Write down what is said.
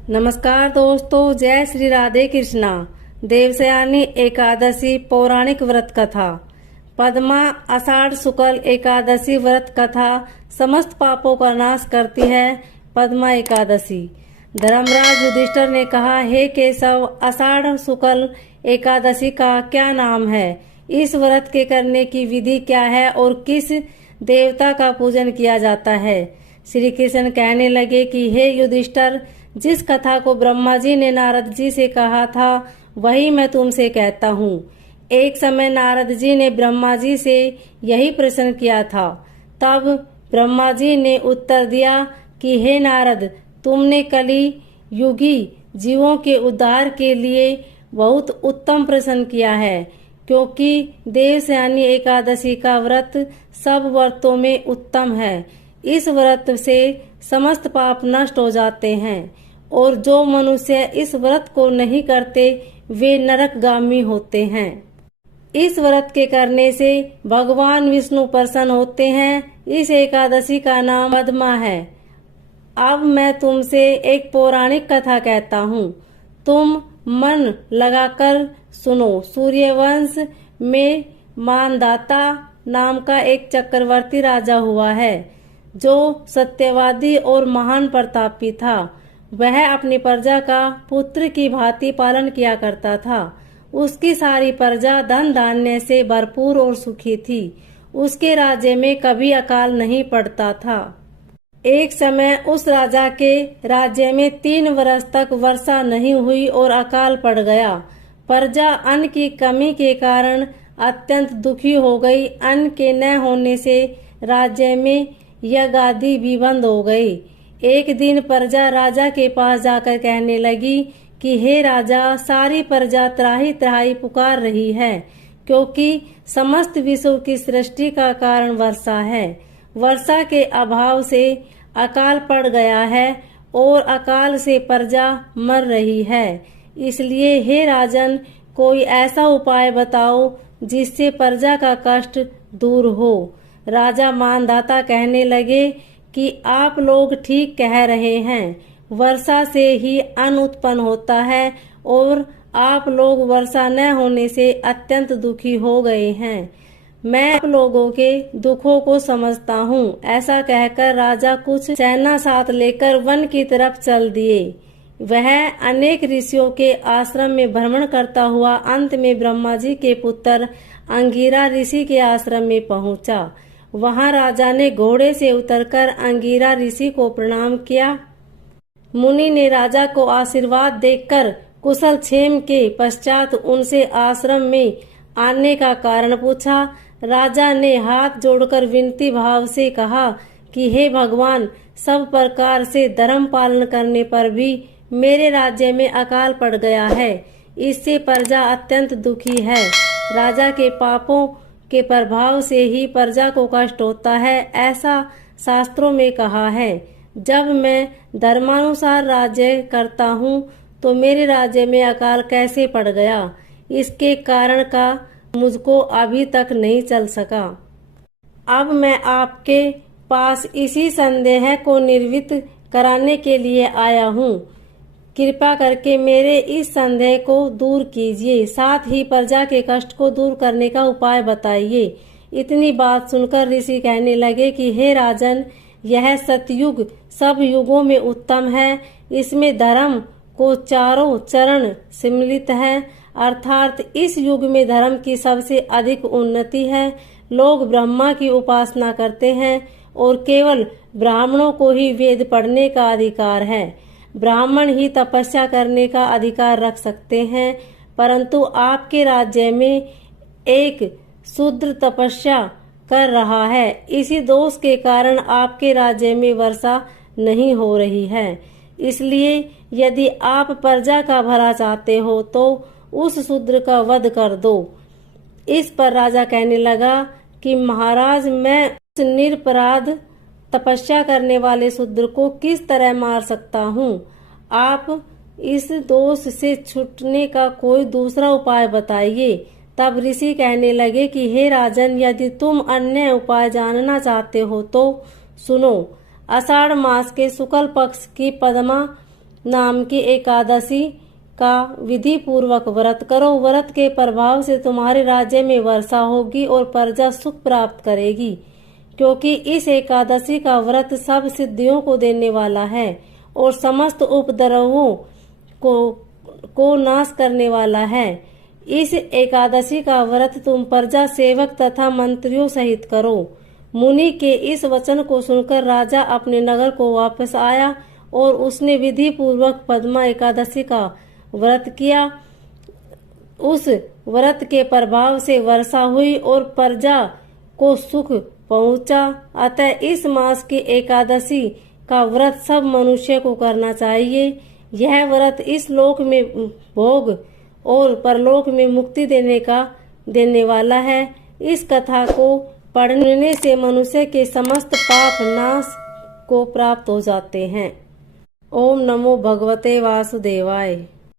नमस्कार दोस्तों, जय श्री राधे कृष्णा। देवसयानी एकादशी पौराणिक व्रत कथा। पद्मा आषाढ़ शुक्ल एकादशी व्रत कथा समस्त पापों का नाश करती है। पद्मा एकादशी। धर्मराज युधिष्ठिर ने कहा, हे केशव, आषाढ़ शुक्ल एकादशी का क्या नाम है? इस व्रत के करने की विधि क्या है और किस देवता का पूजन किया जाता है? श्री कृष्ण कहने लगे कि हे युधिष्ठिर, जिस कथा को ब्रह्मा जी ने नारद जी से कहा था वही मैं तुमसे कहता हूँ। एक समय नारद जी ने ब्रह्मा जी से यही प्रश्न किया था। तब ब्रह्मा जी ने उत्तर दिया कि हे नारद, तुमने कली युगी जीवों के उद्धार के लिए बहुत उत्तम प्रश्न किया है, क्योंकि देवसयानी एकादशी का व्रत सब व्रतों में उत्तम है। इस व्रत से समस्त पाप नष्ट हो जाते हैं और जो मनुष्य इस व्रत को नहीं करते वे नरकगामी होते हैं। इस व्रत के करने से भगवान विष्णु प्रसन्न होते हैं। इस एकादशी का नाम पद्मा है। अब मैं तुमसे एक पौराणिक कथा कहता हूँ, तुम मन लगाकर सुनो। सूर्यवंश में मानदाता नाम का एक चक्रवर्ती राजा हुआ है, जो सत्यवादी और महान प्रतापी था। वह अपनी प्रजा का पुत्र की भांति पालन किया करता था। उसकी सारी प्रजा धन धान्य से भरपूर और सुखी थी। उसके राज्य में कभी अकाल नहीं पड़ता था। एक समय उस राजा के राज्य में 3 वर्ष तक वर्षा नहीं हुई और अकाल पड़ गया। प्रजा अन्न की कमी के कारण अत्यंत दुखी हो गई। अन्न के न होने से राज्य में यज्ञादि भी बंद हो गई। एक दिन प्रजा राजा के पास जाकर कहने लगी कि हे राजा, सारी प्रजा त्राही त्राही पुकार रही है, क्योंकि समस्त विश्व की सृष्टि का कारण वर्षा है। वर्षा के अभाव से अकाल पड़ गया है और अकाल से प्रजा मर रही है। इसलिए हे राजन, कोई ऐसा उपाय बताओ जिससे प्रजा का कष्ट दूर हो। राजा मानदाता कहने लगे कि आप लोग ठीक कह रहे हैं। वर्षा से ही अन्न उत्पन्न होता है और आप लोग वर्षा न होने से अत्यंत दुखी हो गए हैं। मैं आप लोगों के दुखों को समझता हूँ। ऐसा कहकर राजा कुछ सेना साथ लेकर वन की तरफ चल दिए। वह अनेक ऋषियों के आश्रम में भ्रमण करता हुआ अंत में ब्रह्मा जी के पुत्र अंगिरा ऋषि के आश्रम में पहुंचा। वहां राजा ने घोड़े से उतरकर अंगिरा ऋषि को प्रणाम किया। मुनि ने राजा को आशीर्वाद देकर कुशल क्षेम के पश्चात उनसे आश्रम में आने का कारण पूछा। राजा ने हाथ जोड़कर विनती भाव से कहा कि हे भगवान, सब प्रकार से धर्म पालन करने पर भी मेरे राज्य में अकाल पड़ गया है। इससे प्रजा अत्यंत दुखी है। राजा के पापों के प्रभाव से ही प्रजा को कष्ट होता है, ऐसा शास्त्रों में कहा है। जब मैं धर्मानुसार राज्य करता हूँ तो मेरे राज्य में अकाल कैसे पड़ गया, इसके कारण का मुझको अभी तक नहीं चल सका। अब मैं आपके पास इसी संदेह को निवृत्त कराने के लिए आया हूँ। कृपा करके मेरे इस संदेह को दूर कीजिए, साथ ही प्रजा के कष्ट को दूर करने का उपाय बताइए। इतनी बात सुनकर ऋषि कहने लगे कि हे राजन, यह सतयुग सब युगों में उत्तम है। इसमें धर्म को चारों चरण सम्मिलित है, अर्थात इस युग में धर्म की सबसे अधिक उन्नति है। लोग ब्रह्मा की उपासना करते हैं और केवल ब्राह्मणों को ही वेद पढ़ने का अधिकार है। ब्राह्मण ही तपस्या करने का अधिकार रख सकते हैं, परंतु आपके राज्य में एक शूद्र तपस्या कर रहा है। इसी दोष के कारण आपके राज्य में वर्षा नहीं हो रही है। इसलिए यदि आप प्रजा का भला चाहते हो तो उस शूद्र का वध कर दो। इस पर राजा कहने लगा कि महाराज, मैं उस निरपराध तपस्या करने वाले शूद्र को किस तरह मार सकता हूँ? आप इस दोष से छूटने का कोई दूसरा उपाय बताइए। तब ऋषि कहने लगे कि हे राजन, यदि तुम अन्य उपाय जानना चाहते हो तो सुनो। आषाढ़ मास के शुक्ल पक्ष की पद्मा नाम की एकादशी का विधि पूर्वक व्रत करो। व्रत के प्रभाव से तुम्हारे राज्य में वर्षा होगी और प्रजा सुख प्राप्त करेगी, क्योंकि इस एकादशी का व्रत सब सिद्धियों को देने वाला है और समस्त उपद्रवों को नाश करने वाला है। इस एकादशी का व्रत तुम प्रजा सेवक तथा मंत्रियों सहित करो। मुनि के इस वचन को सुनकर राजा अपने नगर को वापस आया और उसने विधि पूर्वक पद्मा एकादशी का व्रत किया। उस व्रत के प्रभाव से वर्षा हुई और प्रजा को सुख पहुंचा। अतः इस मास की एकादशी का व्रत सब मनुष्य को करना चाहिए। यह व्रत इस लोक में भोग और परलोक में मुक्ति देने वाला है। इस कथा को पढ़ने से मनुष्य के समस्त पाप नाश को प्राप्त हो जाते हैं। ओम नमो भगवते वासुदेवाय।